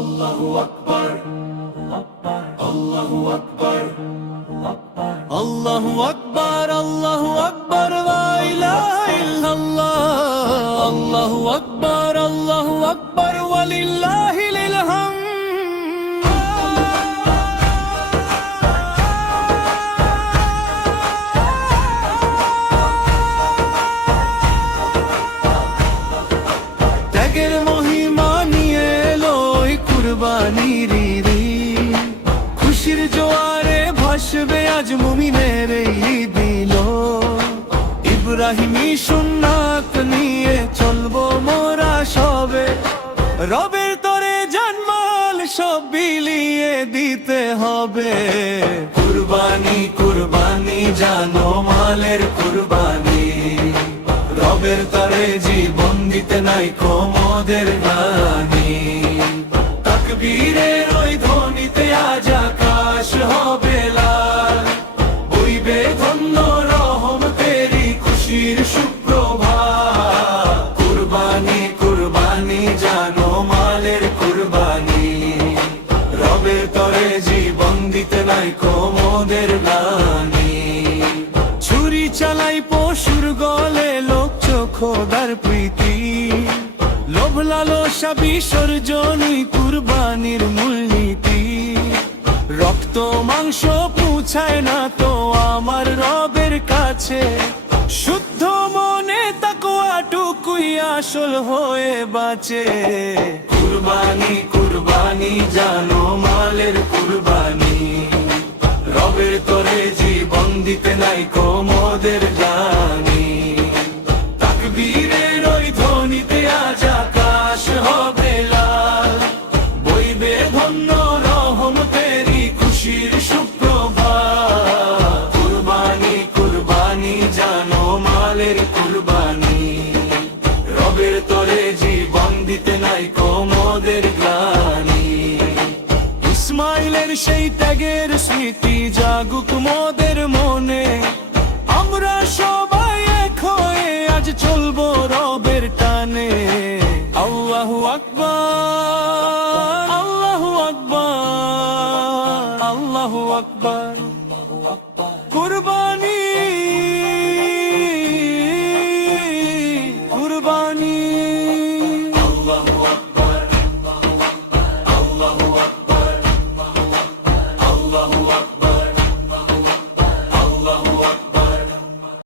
আল্লাহু আকবার, আল্লাহু আকবার, আল্লাহু আকবার, আল্লাহু আকবার, লা ইলাহা ইল্লাল্লাহ। আল্লাহু আকবার, আল্লাহু আকবার, ওয়ালিল্লাহিল হামদ। ত্যাগের মহিমা নিয়ে এলো এই কুরবানির ঈদ, খুশির জোয়ারে ভাসবে আজ মুমিনের এই দিল। ইব্রাহিমী সুন্নাত নিয়ে চলবো মোরা সবে, রবের তরে জানমাল সব বিলিয়ে দিতে হবে। কুরবানি কুরবানি জানো মালের কুরবানি, রবের তরে জীবন দিতে নাই কোমদের গানি। তাকবীরের ওই ধ্বনিতে আজ আকাশ হবে লাল, বইবে ধন্য রহমতেরি খুশির সুপ্রভাত। কুরবানি কুরবানি জানো মালের কুরবানি, রবের তরে জীবন দিতে নাই কোমদের গানি। ছুরি চালাই পশুর গলে লোক খোদার প্রীতি, লোভ লালসা বিসর্জনই কুরবানির মূলনীতি। রক্ত মাংস পৌঁছায় না তো আমার রবের কাছে, শুদ্ধ মনে তাকওয়াটুকুই আসল হয়ে বাঁচে। কুরবানি কুরবানি জানো মালের কুরবানি, রবের তরে জীবন দিতে নাই কোমদের গানি। তাকবীরের ওই ধ্বনিতে আজ আকাশ হবে লাল, বইবে ধন্য রহমতেরি খুশির সুপ্রভাত। কুরবানি কুরবানি জানো মালের কুরবানি, রবের তরে জীবন দিতে নাই কোমদের গ্লানি। ইসমাইলের সেই ত্যাগের স্মৃতি জাগুক মোদের